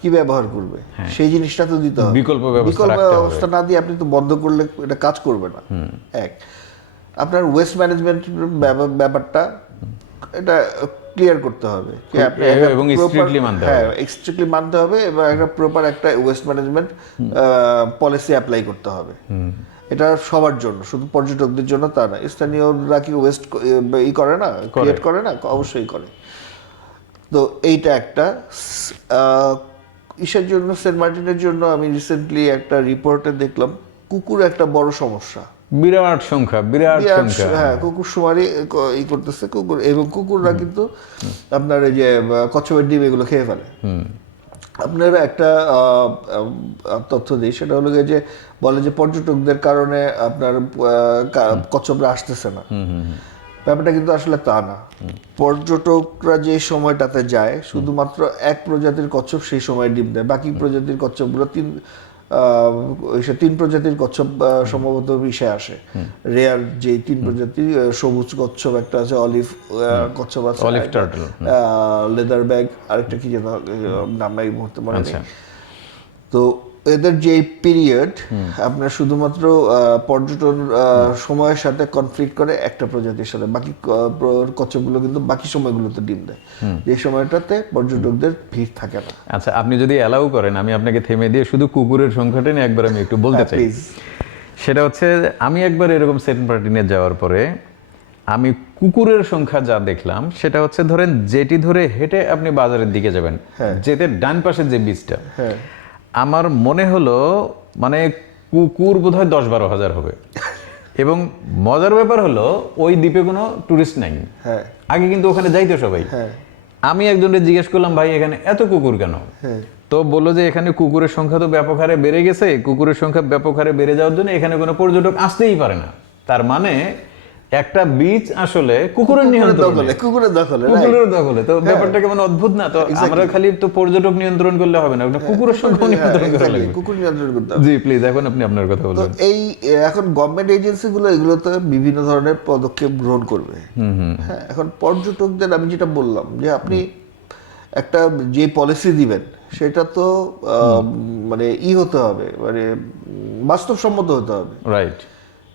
কি ব্যবহার করবে, সেই জিনিসটা তো দিতে হবে। বিকল্প ব্যবস্থা না দিয়ে আপনি তো বন্ধ করলে এটা কাজ করবে না। এক, আপনার ওয়েস্ট ম্যানেজমেন্ট ব্যাপারটা, এটা ক্লিয়ার করতে হবে, এবং স্ট্রিক্টলি মানতে হবে। স্ট্রিক্টলি মানতে হবে, এবং একটা প্রপার একটা ওয়েস্ট ম্যানেজমেন্ট পলিসি অ্যাপ্লাই করতে হবে। এটা সবার জন্য, শুধু পর্যটকদের জন্য তা না। স্থানীয়রা কি ওয়েস্ট করে না, ক্রিয়েট করে না? অবশ্যই করে। তো এইটা একটা ইসের জন্য, সেন্ট মার্টিনের জন্য আমি রিসেন্টলি একটা রিপোর্টে দেখলাম কুকুর একটা বড় সমস্যা, বিরাট সংখ্যা। হ্যাঁ, কুকুর শুমারি করতেছে কুকুর, এবং কুকুররা কিন্তু আপনার এই যে কচ্ছপের ডিম এগুলো খেয়ে ফেলে। আপনারা একটা তথ্য দিই, সেটা হলো যে বলে যে পর্যটকদের কারণে আপনার কচ্ছপরা আসতেছে না। ব্যাপারটা কিন্তু আসলে তা না। পর্যটকরা যে সময়টাতে যায় শুধুমাত্র এক প্রজাতির কচ্ছপ সেই সময় ডিম দেয়, বাকি প্রজাতির কচ্ছপগুলো তিন প্রজাতির কচ্ছপ সম্ভবত মিশে আসে। রেয়ার যে তিন প্রজাতির, সবুজ কচ্ছপ একটা আছে, অলিভ কচ্ছপ আছে, অলিভ টার্টল, লেদার ব্যাগ, আরেকটা কি যেন নাম এই মুহূর্তে মনে নেই। তো এদের যে পিরিয়ড আপনার শুধুমাত্র পর্যটন সময়ের সাথে কনফ্লিক্ট করে একটা প্রজাতির সাথে, বাকি কচ্ছপগুলো কিন্তু বাকি সময়গুলোতে ডিম দেয়, যে সময়টাতে পর্যটকদের ভিড় থাকে না। আচ্ছা, আপনি যদি অ্যালাউ করেন আমি আপনাকে থেমে দিয়ে শুধু কুকুরের সংখ্যাটা নিয়ে একবার আমি একটু বলতে চাই। সেটা হচ্ছে, আমি একবার এরকম সেন্ট মার্টিনে যাওয়ার পরে আমি কুকুরের সংখ্যা যা দেখলাম সেটা হচ্ছে, ধরেন জেটি ধরে হেঁটে আপনি বাজারের দিকে যাবেন, যেতে ডান পাশে যে বীজটা, আমার মনে হলো মানে কুকুর বোধহয় 10-12 হাজার হবে। এবং মজার ব্যাপার হলো ওই দ্বীপে কোনো টুরিস্ট নাই। আগে কিন্তু ওখানে যাইতো সবাই। আমি একজনকে জিজ্ঞেস করলাম, ভাই এখানে এত কুকুর কেন? তো বললো যে এখানে কুকুরের সংখ্যা তো ব্যাপক হারে বেড়ে গেছে, কুকুরের সংখ্যা ব্যাপক হারে বেড়ে যাওয়ার জন্য এখানে কোনো পর্যটক আসতেই পারে না। তার মানে একটা বিচ আসলে কুকুরের নিয়ন্ত্রণে, কুকুরের দখলে। তো ব্যাপারটা কেমন অদ্ভুত না? তো আমরা খালি তো পর্যটক নিয়ন্ত্রণ করলে হবে না, কুকুরের সংখ্যা নিয়ন্ত্রণ করা লাগবে। কুকুর নিয়ন্ত্রণ করতে হবে। জি প্লিজ, এখন আপনি আপনার কথা বলুন। তো এই এখন গভর্নমেন্ট এজেন্সিগুলো এগুলোতে বিভিন্ন ধরনের পদক্ষেপ গ্রহণ করবে। হ্যাঁ, এখন পর্যটকদের আমি যেটা বললাম যে আপনি একটা যে পলিসি দিবেন সেটা তো মানে হতে হবে, মানে বাস্তবসম্মত হতে হবে। রাইট,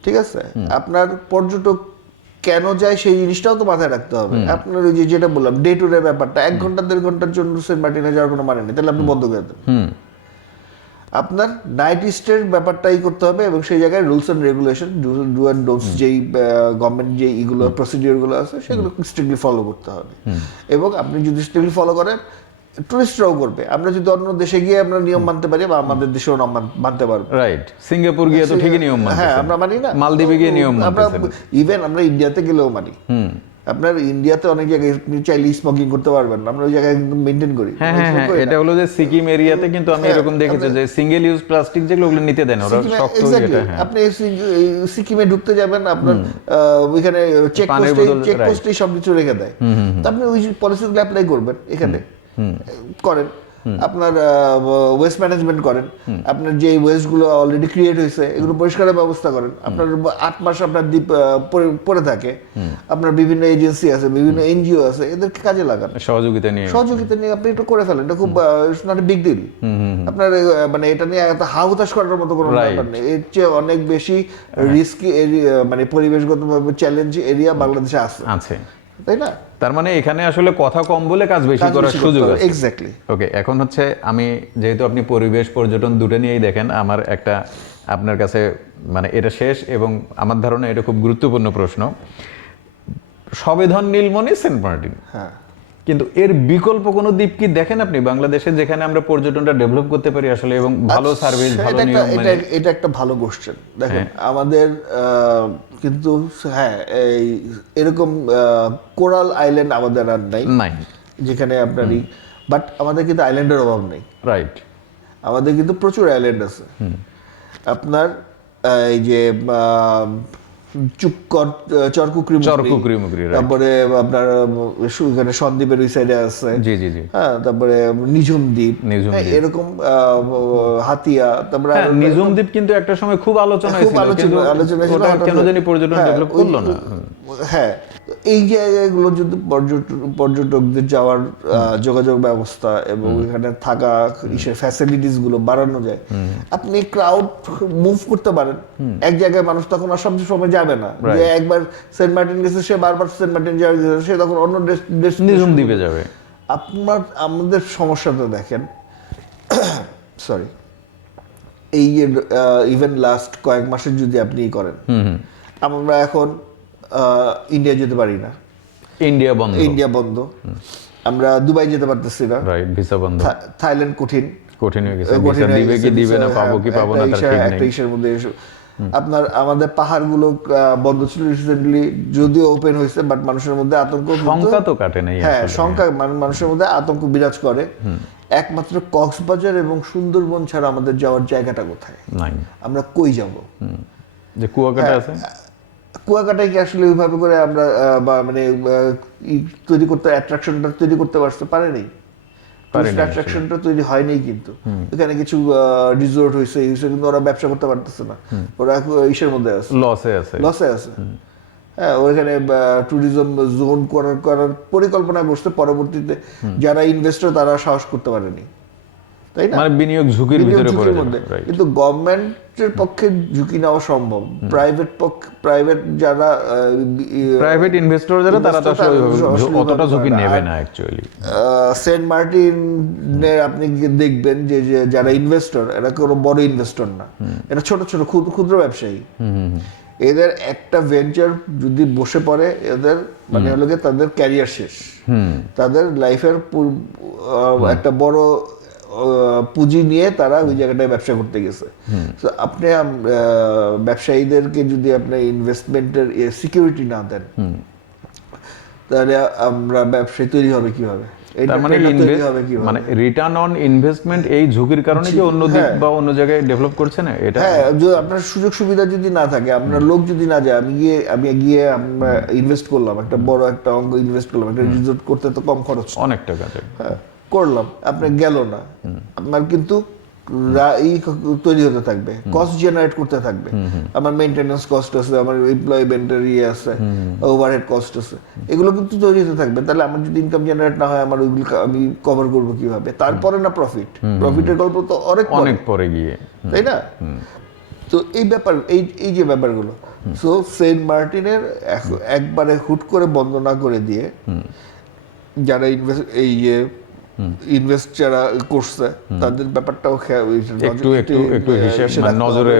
ঠিক আছে? আপনার পর্যটক কেন যায় সেই জিনিসটাও তো মাথায় রাখতে হবে। আপনার ওই যেটা বললাম ডে টু ডে ব্যাপারটা, 1 ঘন্টা 1.5 ঘন্টার জন্য সেন্ট মার্টিনে যাওয়ার কোনো মানে নেই, তাহলে আপনি বন্ধ করে দেন। আপনার নাইট স্টের ব্যাপারটাই করতে হবে, এবং সেই জায়গায় rules and regulation, do and don'ts, যেই গভর্নমেন্ট যে ইগুলো প্রসিডিওরগুলো আছে সেগুলো স্ট্রিক্টলি ফলো করতে হবে। এবং আপনি যদি স্ট্রিক্টলি ফলো করেন, টুরিস্টরাও করবে। আমরা যদি অন্য দেশে গিয়ে আমরা নিয়ম মানতে পারি, বা আমাদের দেশেও মানতে পারবো। রাইট, সিঙ্গাপুর গিয়ে তো ঠিকই নিয়ম মানতেছে। হ্যাঁ, আমরা মানি না। মালদ্বীপে গিয়ে নিয়ম মানতেছে। ইভেন আমরা ইন্ডিয়াতে গেলেও মানি। আপনার ইন্ডিয়াতে অনেক জায়গায় আপনি চাইলে স্মোকিং করতে পারবেন, আমরা ওই জায়গায় কিন্তু মেইনটেইন করি। হ্যাঁ, এটা হলো যে সিকিম এরিয়াতে কিন্তু আমি এরকম দেখেছি যে সিঙ্গেল ইউজ প্লাস্টিক যেগুলো ওগুলো নিতে দেন ওরা, শক্ত হয়ে যায়। আপনি সিকিমে ঢুকতে যাবেন, আপনার ওইখানে চেকপোস্টেই সবকিছু রেখে দেয়। তো আপনি ওই পলিসিগুলো অ্যাপ্লাই করবেন, এখানে করেন। আপনার ওয়েস্ট ম্যানেজমেন্ট করেন, আপনার যে ওয়েস্টগুলো অলরেডি ক্রিয়েট হয়েছে এগুলো পরিষ্কারের ব্যবস্থা করেন। আপনার 8 মাস আপনার দ্বীপ পড়ে থাকে, আপনার বিভিন্ন এজেন্সি আছে, বিভিন্ন এনজিও আছে, এদেরকে কাজে লাগান, সহযোগিতা নিয়ে আপনি একটু করে ফেলেন। এটা খুব নট বিগ ডিল। আপনার মানে এটা নিয়ে এত হাহুতাশ করার মতো কোনো ব্যাপার নেই। এর চেয়ে অনেক বেশি রিস্কি মানে পরিবেশগতভাবে চ্যালেঞ্জ এরিয়া বাংলাদেশে আছে, তাই না? তার মানে এখানে আসলে কথা কম বলে কাজ বেশি করার সুযোগ আছে। এক্স্যাক্টলি। ওকে, এখন হচ্ছে আমি যেহেতু আপনি পরিবেশ পর্যটন দুটো নিয়েই দেখেন, আমার একটা আপনার কাছে মানে এটা শেষ এবং আমার ধারণা এটা খুব গুরুত্বপূর্ণ প্রশ্ন। সবেধন নীলমণি সেন্ট মার্টিন, হ্যাঁ, কিন্তু এর বিকল্প কোনো দ্বীপ কি দেখেন আপনি বাংলাদেশে, যেখানে আমরা পর্যটনটা ডেভেলপ করতে পারি আসলে, এবং ভালো সার্ভিস, ভালো নিয়ম? এটা একটা ভালো কোশ্চেন। দেখেন আমাদের কিন্তু হ্যাঁ এরকম কোরাল আইল্যান্ড আমাদের আর নাই, যেখানে আপনারই, বাট আমাদের কিন্তু আইল্যান্ডের অভাব নেই। রাইট, আমাদের কিন্তু প্রচুর আইল্যান্ড আছে। আপনার এই যে চরকুকরিমুকরি, তারপরে আপনার এখানে সন্দ্বীপের ওই সাইডে আছে, হ্যাঁ, তারপরে নিঝুম দ্বীপ, এরকম হাতিয়া, তারপরে নিঝুম দ্বীপ কিন্তু একটা সময় খুব আলোচনা ছিল, কেন জানি পর্যটন ডেভেলপ করলো না। হ্যাঁ, এই জায়গাগুলো যদি পর্যটকদের যাওয়ার যোগাযোগ ব্যবস্থা এবং এখানে থাকা ফ্যাসিলিটিস গুলো বাড়ানো যায়, আপনি ক্রাউড মুভ করতে পারেন। এক জায়গায় মানুষ তখন আর সব সময় যাবে না, যে একবার সেন্ট মার্টিন গেছে সে বারবার সেন্ট মার্টিন যাবে, সে তখন অন্য নিঝুম দ্বীপে যাবে। আমাদের সমস্যাটা দেখেন, সরি, এই ইভেন লাস্ট কয়েক মাসের যদি আপনি করেন, আমরা এখন ইন্ডিয়া যেতে পারি না, ইন্ডিয়া বন্ধ, আমরা দুবাই যেতে পারতেছি না, রাইট, ভিসা বন্ধ, থাইল্যান্ড কঠিন হয়ে গেছে, ভিসা দিবে কি দিবে না, পাবো কি পাবো না তার ঠিক নেই। একটা ইস্যুর মধ্যে আপনার আমাদের পাহাড়গুলো বন্ধ ছিল রিসেন্টলি, যদিও ওপেন হয়েছে, বাট মানুষের মধ্যে আতঙ্ক, শঙ্কা তো কাটে নাই। হ্যাঁ, শঙ্কা মানুষের মধ্যে আতঙ্ক বিরাজ করে। একমাত্র কক্সবাজার এবং সুন্দরবন ছাড়া আমাদের যাওয়ার জায়গাটা কোথায়? নাই, আমরা কই যাব? যে কুয়াকাটা আছে, কুয়াকাটায় কি আসলে ওইভাবে করে আমরা মানে তৈরি করতে, অ্যাট্রাকশনটা তৈরি করতে পারেনি, অ্যাট্রাকশনটা তৈরি হয়নি, কিন্তু এখানে কিছু রিসোর্ট হয়েছে, কিন্তু ওরা ব্যবসা করতে পারতেছে না, ওরা ইসের মধ্যে আছে, লসে আছে। হ্যাঁ, ওইখানে ট্যুরিজম জোন করার পরিকল্পনা করছে, পরবর্তীতে যারা ইনভেস্টর তারা সাহস করতে পারেনি, তাই না? মানে বিনিয়োগ ঝুঁকির ভিতরে পড়ে যাবে। কিন্তু গভর্নমেন্টের পক্ষে ঝুঁকি নেওয়া সম্ভব, প্রাইভেট যারা প্রাইভেট ইনভেস্টর যারা তারা তো অতটা ঝুঁকি নেবে না অ্যাকচুয়ালি। সেন্ট মার্টিনের আপনি দেখবেন যে যারা ইনভেস্টর, এরা কোনো বড় ইনভেস্টর না, এরা ছোট ছোট ক্ষুদ্র ব্যবসায়ী। এদের একটা ভেঞ্চার যদি বসে পড়ে, এদের মানে হলো গিয়ে তাদের ক্যারিয়ার শেষ, তাদের লাইফের একটা বড় পুঁজি নিয়ে তারা ওই জায়গাটায় ব্যবসা করতে গেছে। তো আপনি ব্যবসায়ীদেরকে যদি আপনার ইনভেস্টমেন্টের সিকিউরিটি না দেন, তাহলে আমরা ব্যবসায়ী তৈরি হবে কিভাবে? মানে রিটার্ন অন ইনভেস্টমেন্ট এই ঝুঁকির কারণে কি অন্য দিক বা অন্য জায়গায় ডেভেলপ করছে না এটা। হ্যাঁ, আপনার সুযোগ সুবিধা যদি না থাকে, আপনার লোক যদি না যায়, আমি গিয়ে আমরা ইনভেস্ট করলাম, একটা বড় একটা অঙ্ক ইনভেস্ট করলাম, একটা রিসোর্ট করতে তো কম খরচ, অনেক টাকা, হ্যাঁ করলাম, আপনার গেল না, আপনার কিন্তু তৈরি হতে থাকবে, কস্ট জেনারেট করতে থাকবে, আমার মেইনটেনেন্স কস্ট আছে, আমার এমপ্লয়মেন্টের আছে, ওভারহেড কস্ট আছে, এগুলো কিন্তু তৈরি হতে থাকবে। তাহলে আমার যদি ইনকাম জেনারেট না হয়, আমার ওইগুলো আমি কভার করবো কিভাবে? তারপরে না প্রফিটের গল্প তো অনেক পরে গিয়ে, তাই না? তো এই ব্যাপার, এই যে ব্যাপারগুলো, সো সেন্ট মার্টিনের একবারে হুট করে বন্ধ না করে দিয়ে, যারা ইনভেস্ট যারা করছে তাদের ব্যাপারটাও একটু হিসাব নজরে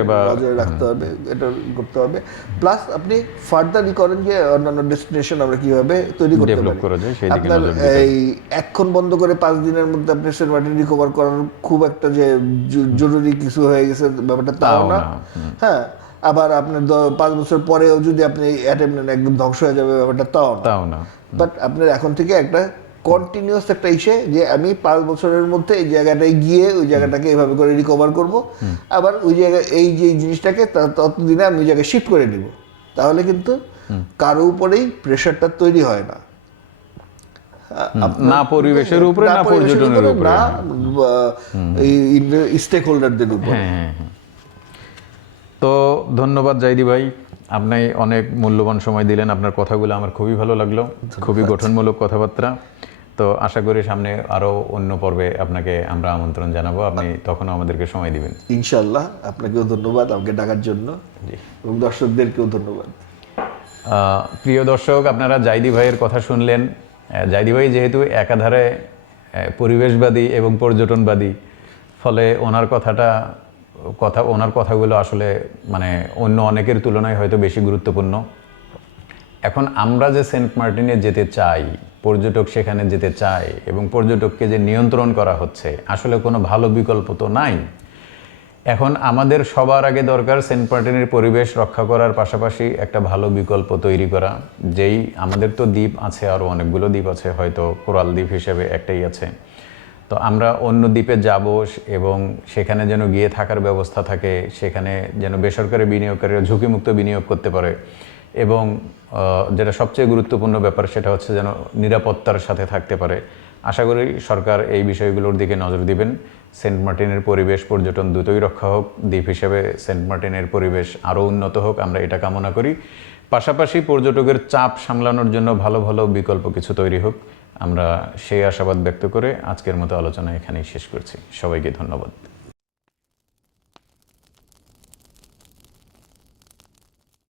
রাখতে হবে, এটা করতে হবে। প্লাস আপনি ফার্দারই করেন যে অন্যান্য ডেস্টিনেশন আমরা কিভাবে তৈরি করতে পারি। আপনার এই এখন বন্ধ করে 5 দিনের মধ্যে আপনি সেন্ট মার্টিন রিকভার করার খুব একটা যে জরুরি কিছু হয়ে গেছে ব্যাপারটা তাও না। হ্যাঁ, আবার আপনার 5 বছর পরেও যদি আপনি অ্যাটেম্প নেন একদম ধ্বংস হয়ে যাবে ব্যাপারটা তাও না। বাট আপনার এখন থেকে একটা কন্টিনিউয়াস একটা যে আমি 5 বছরের মধ্যে এই জায়গাটায় গিয়ে ওই জায়গাটাকে এইভাবে করে রিকভার করব, আবার ওই জায়গায় এই যে জিনিসটাকে ততদিনে আমি ওই জায়গায় শিফট করে নিব, তাহলে কিন্তু কারো উপরেই প্রেশারটা তৈরি হয় না, না পরিবেশের উপরে, না পর্যটনের উপরে, না স্টেক হোল্ডারদের উপরে। তো ধন্যবাদ জাইদি ভাই, আপনি অনেক মূল্যবান সময় দিলেন, আপনার কথাগুলো আমার খুবই ভালো লাগলো, খুবই গঠনমূলক কথাবার্তা। তো আশা করি সামনে আরো অন্য পর্বে আপনাকে আমরা আমন্ত্রণ জানাবো, আপনি তখন আমাদেরকে সময় দিবেন ইনশাআল্লাহ। আপনাকেও ধন্যবাদ আমাকে ডাকার জন্য, এবং দর্শকদেরকেও ধন্যবাদ। প্রিয় দর্শক, আপনারা জাইদি ভাইয়ের কথা শুনলেন। জাইদি ভাই যেহেতু একাধারে পরিবেশবাদী এবং পর্যটনবাদী, ফলে ওনার কথাগুলো আসলে মানে অন্য অনেকের তুলনায় হয়তো বেশি গুরুত্বপূর্ণ। এখন আমরা যে সেন্ট মার্টিনে যেতে চাই, পর্যটক সেখানে যেতে চায়, এবং পর্যটককে যে নিয়ন্ত্রণ করা হচ্ছে, আসলে কোনো ভালো বিকল্প তো নাই। এখন আমাদের সবার আগে দরকার সেন্ট মার্টিনের পরিবেশ রক্ষা করার পাশাপাশি একটা ভালো বিকল্প তৈরি করা। যেই আমাদের তো দ্বীপ আছে, আরও অনেকগুলো দ্বীপ আছে, হয়তো কোরাল দ্বীপ হিসেবে একটাই আছে। তো আমরা অন্য দ্বীপে যাব এবং সেখানে যেন গিয়ে থাকার ব্যবস্থা থাকে, সেখানে যেন বেসরকারি বিনিয়োগকারীরা ঝুঁকিমুক্ত বিনিয়োগ করতে পারে, এবং যেটা সবচেয়ে গুরুত্বপূর্ণ ব্যাপার সেটা হচ্ছে যেন নিরাপত্তার সাথে থাকতে পারে। আশা করি সরকার এই বিষয়গুলোর দিকে নজর দিবেন। সেন্ট মার্টিনের পরিবেশ পর্যটন দুটোই রক্ষা হোক, দ্বীপ হিসেবে সেন্ট মার্টিনের পরিবেশ আরও উন্নত হোক, আমরা এটা কামনা করি। পাশাপাশি পর্যটকের চাপ সামলানোর জন্য ভালো ভালো বিকল্প কিছু তৈরি হোক, আমরা সেই আশাবাদ ব্যক্ত করে আজকের মতো আলোচনা এখানেই শেষ করছি। সবাইকে ধন্যবাদ।